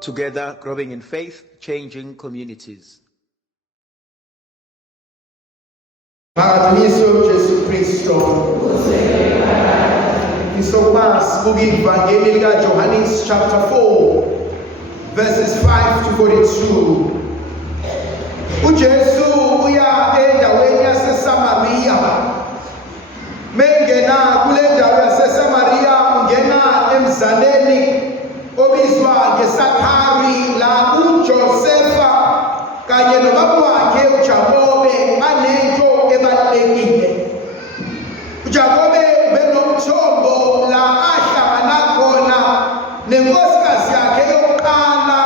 Together, growing in faith, changing communities. Phakathiso Jesu Kristu. Isokubasi kuvangeli lika Johannes chapter 4 verses 5 to 42. uJesu uya endaweni yaseSamaria. Mengena kule ndawo yaseSamaria ungena emzaleni obizwa ngeSakhari la uJosefa kanye nobaba wakhe uJakobe banento ebalulekile. uJakobe benomthombo la ahlangana khona nenkosikazi yakhe yokuqala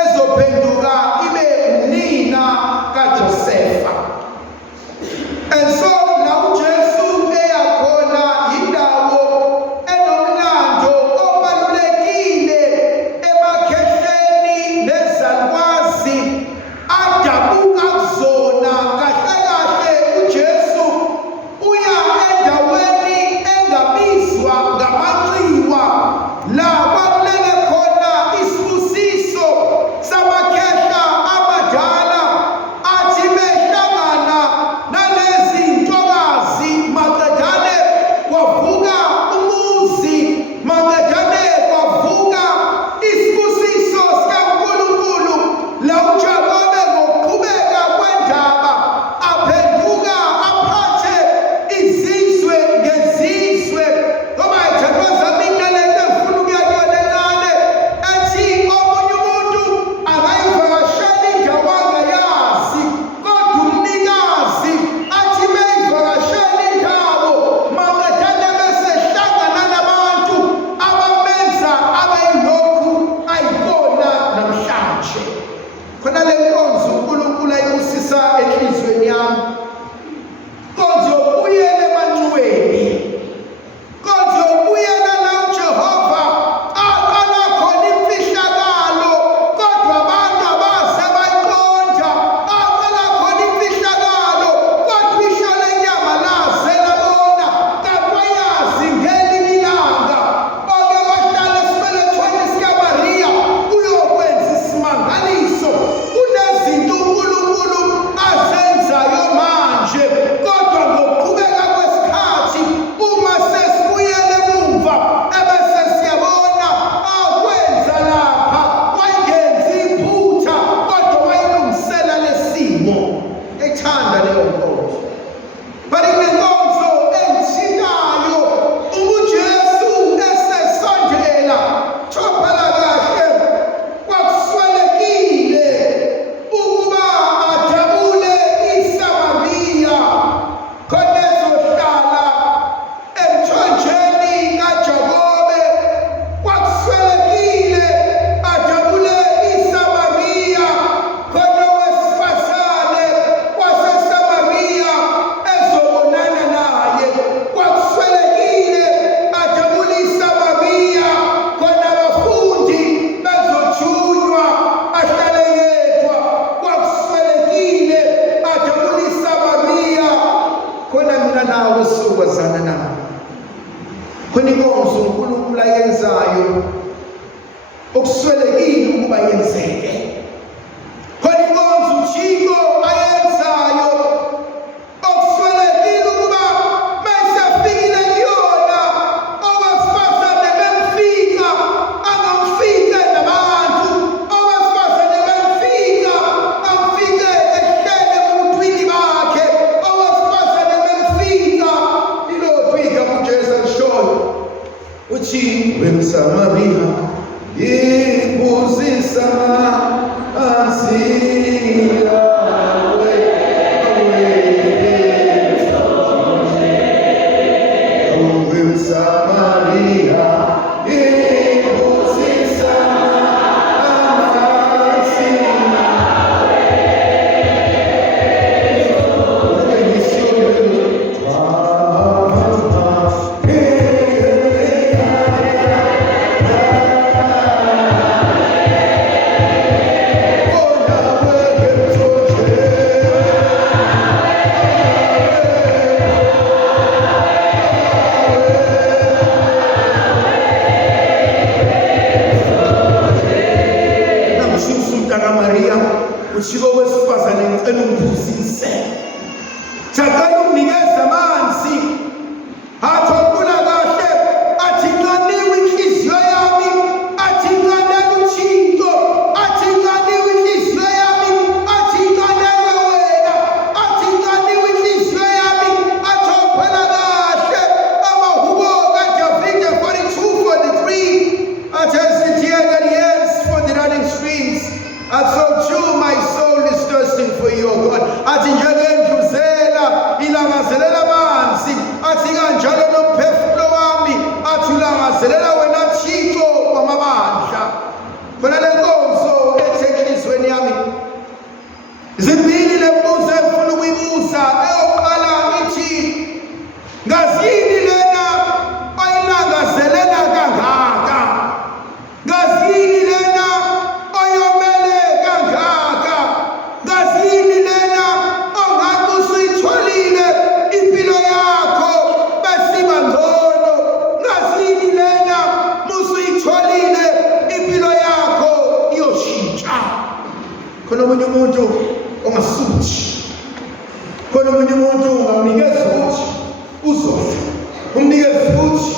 ezophenduka ibe unina kaJosefa. And so now uJesu eyakhona indawo enomlando obalulekile emakhehleni nezalukwazi adabuka kuzona. Kahle kahle uJesu uya endaweni engabizwa ngamanxiwa la kwakulele khona isibusiso samakhehla abadala athi behlangana nalezi ntokazi maqedane kwavuka umuzi, maqedane kwavuka isibusiso sikaNkulunkulu. La uJakobe ngokuqhubeka kwendaba aphenduka aphathe izizwe ngezizwe. Ngoba ithandwa zami into lento engifuna ukuyakuyona encane ethi omunye umuntu angayivakashela indawo angayazi, kodwa umnikazi athi meyivakashela indawo maqedane bese hlangana nabantu abamenza abayilokhu ayikona namhlanje. Khona le nkonzo uNkulunkulu ayibusisa enhlizweni yami. Nkonzo yokubuyela emanxiweni, nkonzo yokubuyela la uJehova aqala khona imfihlakalo kodwa abantu abaze bayiqonda. Aqala khona imfihlakalo kodwa ihlo lenyama laze labona kakwayazi ngelinye ilanga. Oke bahlala esibelethweni sikaMariya uyokwenza isimangaliso. Kunezinto uNkulunkulu azenzayo manje, kodwa ngokuqhubeka kwesikhathi uma sesibuyele emumva ebese siyabona akwenza lapha wayengenza iphutha kodwa wayilungisela lesimo. Ethanda leyo nkonzo. Bali nenkonzo engithintayo uJesu esesondela thobela kahle kwakuswelekile ukuba ajabule iSamaria khona ezohlala emthonjeni kaJakobe. Kwakuswelekile ajabule iSamaria khona owesifazane waseSamaria ezobonana naye. Kwakuswelekile ajabule iSamaria khona abafundi bezothunywa ahlale yedwa. Kwakuswelekile ajabule iSamaria khona mina nawe sizokwazana nawe. Khona inkonzo uNkulunkulu ayenzayo okuswelekile ukuba yenzeke. Khona inkonzo uThixo ayenzayo okuswelekile ukuba mayisafikile kuyona owesifazane bemfika angamfike nabantu. Owesifazane bemfika amfike ehlele ebudwini bakhe. Owesifazane bemfika ilodwika uJesu alishoyo uthi wemSamaria ibuzisa ansira wemSamaria ibuzisa ansira omunye umuntu ongasuthi, khona omunye umuntu ungamnikeza ukuthi uzofa, umnikeza ukuthi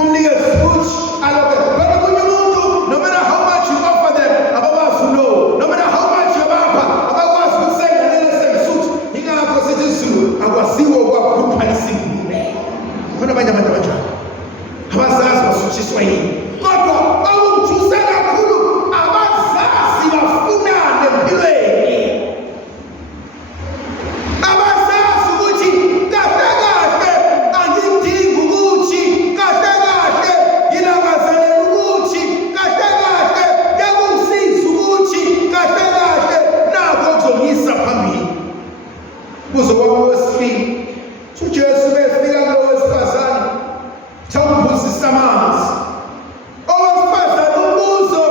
umnikeza ukuthi alobe. Khona omunye umuntu, no matter how much you offer them, abakwazi no, no matter how much you bapha, abakwazi ukusenga lelo semsuthi. Ingakho sithi isiZulu akwaziwa ukwakhupha isingule. Khona abanye abantu abanjalo abazazi basuthiswa yini, kodwa awungijuse kakhulu abazazi bafunane empilweni. Abazazi ukuthi kahle kahle angidingi ukuthi kahle kahle ngilakazelela ukuthi kahle kahle ngekungisiza ukuthi kahle kahle nakho kuzongisa phambili. Kuzo kwami wesibili uJesu befika kulo wesifazane thawuphuzisa amanzi. Owesifazane umbuzo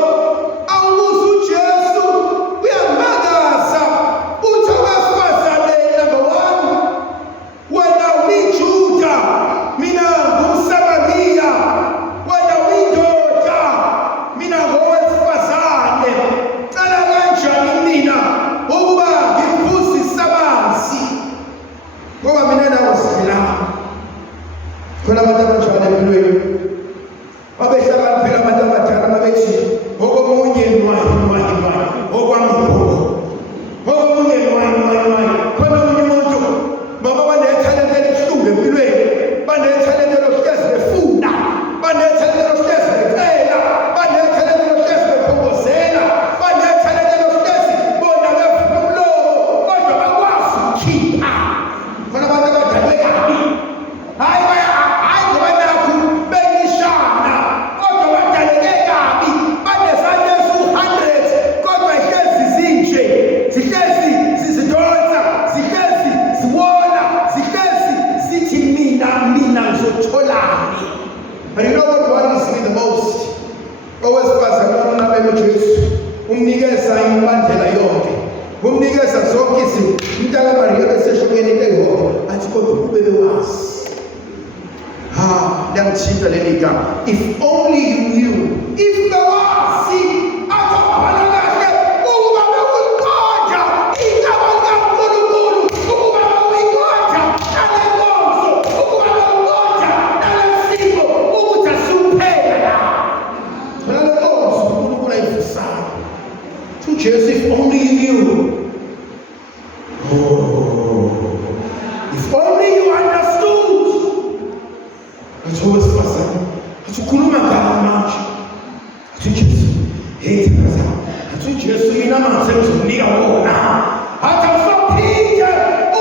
awubuza uJesu uyamakaza uthi owesifazane number 1, wena uyiJuda mina ngumSamariya, wena uyindoda mina ngowesifazane, cala kanjani mina ukuba ngiphuzise amanzi ngoba mina nawe sihlala. Khona abantu abanjalo empilweni babehlakaniphela abantu abadala babethi okomunye nwayi okwamibhoko, okomunye nwayi. Khona omunye umuntu baba banethalente elihlungu empilweni, banethalente lohlezi befunda, banethalente lohlezi becela, banethalente lohlezi bephongozela, banethalente lohlezi bona bevula umlomo kodwa bakwazi ukukhipha. Khona abantu abadalwe kabi, hayi ngoba nakhu bengishana kodwa badaleke kabi, banezandla eziwu-100 kodwa hlezi zinje, zihlezi zizidonsa, zihlezi ziwona, zihlezi zithi mina ngizotholani. But you know what worries me the most? Owesifazane onqabela uJesu umnikeza imbandela yonke, umnikeza zonke izinto. Umntaka Mariya beseshokeni into eyodwa athi kodwa kube bewazi. Liyangithinta leli gama. If only you knew, if bewazi akubhala kahle ukuba bewuliqonda igama likaNkulunkulu, ukuba bewuliqonda nale nkonzo, ukuba bewuliqonda nale simo ukuthi asuphela la. Khona le nkonzo uNkulunkulu ayivusayo. uJesu, if only you knew. If only you understood. Athi owesifazane athi ukhuluma ngani manje? Athi uJesu, hey thakazana. Athi uJesu, yini amanzi engizokunika wona? Athi awusophinde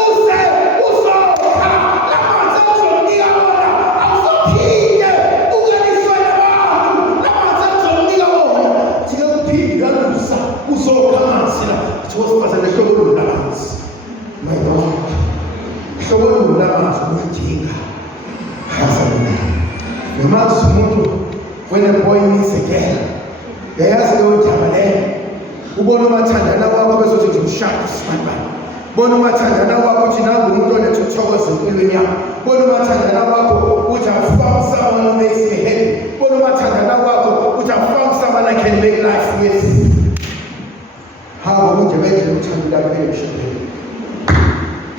uze uzokha la manzi engizokunika wona. Awusophinde ukeliswe nabantu la manzi engizokunika wona. Athi ke uphinde uyalusa uzokha amanzi la. Athi owesifazane hlobo lolu lamanzi. My God, hlobo lolu lamanzi uyidinga. Nomazi umuntu when a boy meets a girl, yayazi leyo ndaba leyo. Ubona umathandana wakho bezothi nje umshado sibanibani. Bona umathandana wakho uthi nangu umuntu oletha uthokoza empilweni yakho. Bona umathandana wakho uthi I found someone who makes me happy. Bona umathandana wakho uthi I found someone I can make life with. Hawu nje bendlela uthanda lapha emshadweni.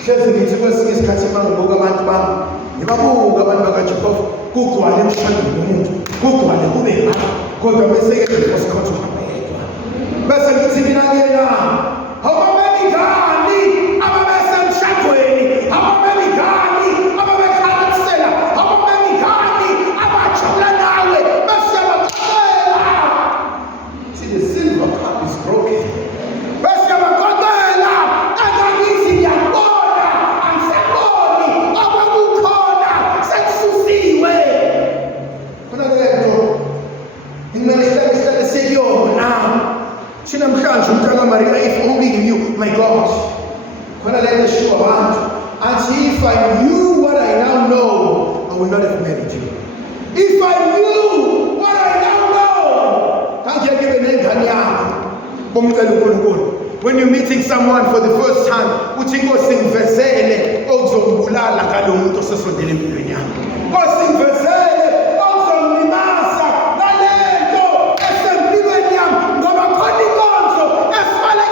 Hlezi ngithi kwesinye isikhathi mangibuka abantu bami, ngibabuka abantu bakaJehova, kugcwale emshadweni womuntu, kugcwale kube ngapha, kodwa bese-ke ngesikhathi uhamba yedwa. Bese ngithi mina kuyena, ababelingani ababesemshadweni, ababelingani ababekhansela, ababelingani abajabula nawe, bese yabaxoxela. See, the silver cup is broken. Bese yabaxoxela, engakithi ngiyabona, angisaboni, abakukhona sekususiwe. Khona le nto ingeke ihlale sekuyona. Thina namhlanje umntaka Maria, if only you knew, my God. Khona le nto eshiwo abantu athi if I knew what I now know, I would not have married you. If I knew what I now know, ngeke ibe nengane yakho bomcela uNkulunkulu. When you're meeting someone for the first time, uthi Nkosi ngivezele okuzongibulala ngalo muntu osesondele empilweni yami. Nkosi ngivezele okuzongilimaza ngalento esempilweni yami, ngoba khona inkonzo esifale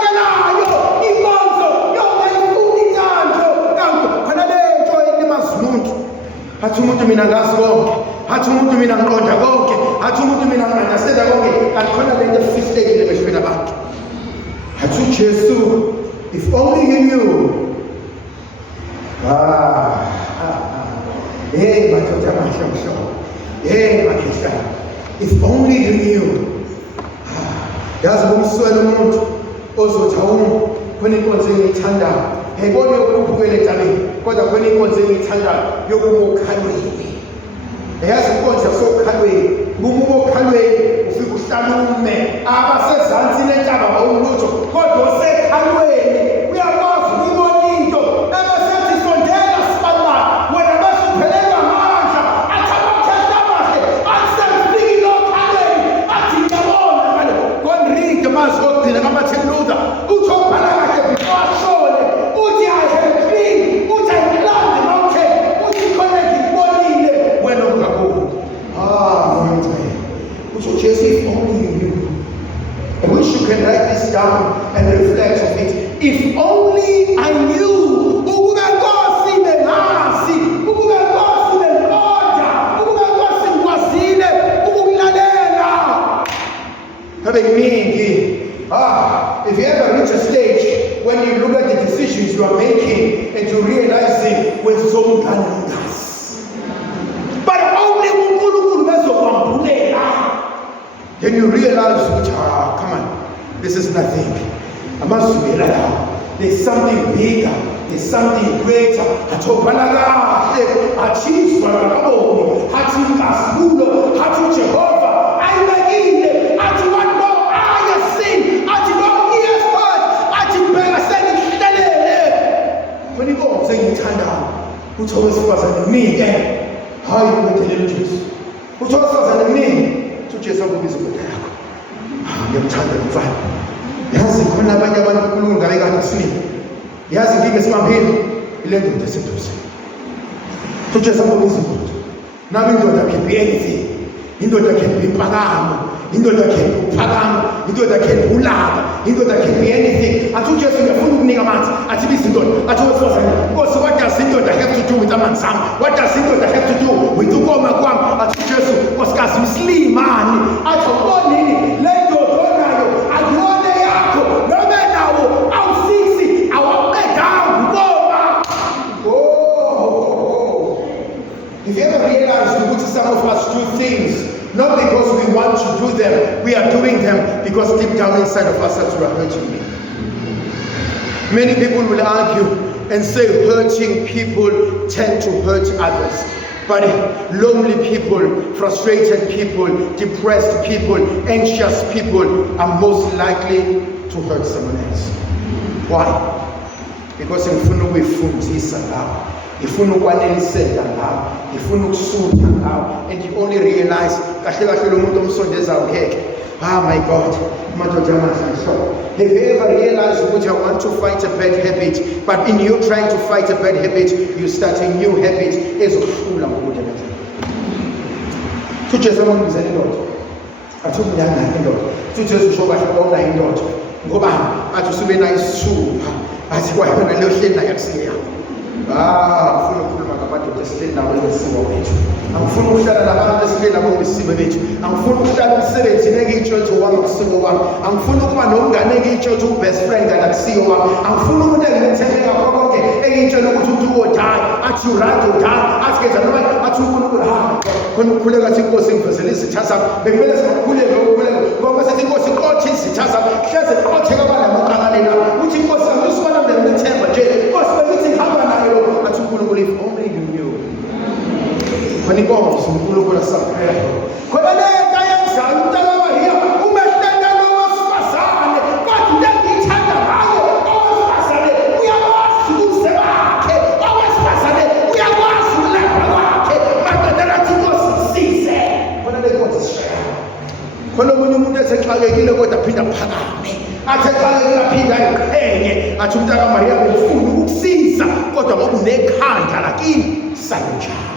athi umuntu mina ngazi konke, athi umuntu mina ngiqonda konke, athi umuntu mina ngingaseda konke, kanti khona lento efihlekile emehlweni abantu. Athi uJesu, if only he knew. Hey madoda amahlobo, hey makhehla, if only he knew. Yazi kumswela umuntu ozothi khona inkonzo engiyithandayo, ngibone ukuphukela etabeni, kodwa khona inkonzo engiyithandayo yokumokhalweni. Yazi inkonzo yasokhalweni, kumokhalweni ufika uhlalume abasezantsi lentaba awulutho, kodwa osekhalweni uyakwazi ukubona into ebesethi sondela sibala wena bese uphelelwa amandla, athi amakhehla amahle asemfikile okhalweni, athi ngiyabona ngale konride mazi kokugcina kaMartin Luther uthi okubhala kahle before ashone uthi I have been, uthi I climbed the mountain, uthi khona ngikubonile wena ungaboni. So Jesus, if only you knew. I wish you can write this down and reflect on it. If only I knew. If you ever reach a stage when you look at the decisions you are making and you realizing when some can does. But only then you realize, come on, this is nothing. I must be like there's something bigger, there's something greater. Jehovah, I begin what more I have seen, what he has heard, when you go saying Tanda, who told us me again, how you went to the Jews, who told us me. Jesu kubizwa yakho ngiyamthanda mfana yazi khona abanye abantu uNkulunkulu ngabeka ngasini yazi ngike simambili ile ndoda eseduze Jesu kubizwa nabi indoda can be anything, indoda can be phakamo, indoda can be phakamo, indoda can be ulaka, indoda can be anything. Athi Jesu ngiyafuna ukunika amanzi athi biza indoda athi wesifazane Nkosi, what does indoda have to do with amanzi ami? What does indoda have to do with ukoma kwami? Athi Jesu Nkosikazi mslimani athi ubonini le ndoda onayo akuyona yakho noma nawo awusisi awaqedanga uboma. If you ever realize that some of us do things not because we want to do them, we are doing them because deep down inside of us that we are hurting me. Many people will argue and say hurting people tend to hurt others. But lonely people, frustrated people, depressed people, anxious people are most likely to hurt someone else. Why? Because ngifuna ukuyifundisa ngawo, ngifuna ukwaneliseka ngawo, ngifuna ukusutha ngawo, and you only realize kahle kahle lo muntu omsondeza ukheke. My God, have you ever realized what I want to fight a bad habit, but in you trying to fight a bad habit, you start a new habit as a fool and good energy. To just someone who's a lot. I took me a to just show back all nine lot. Go back, I just be nice too. I see why when I look in, I see full of Pullman, just stay now with the civil age. I'm full of that about the scale about the civil age. I'm full of that series in a to one of civil one. I'm full of my own nature to best friend that I see one. I'm full of them and telling about the age to do or die, at you right or die, ask it another, at you when you could have seen gossip facilities, Chasa, the minister could have go to the court, Chasa, she has a court which was one of them, the temper, was visiting Havana, at you could believe only you knew. When he goes, you could have some prayer. Khona omunye umuntu esexakekile kodwa aphinda phakame, athi exakekile aphinda ayikhenye, athi umntaka Maria ufuna ukukusiza kodwa ngoba unekhanda lakini sanjalo.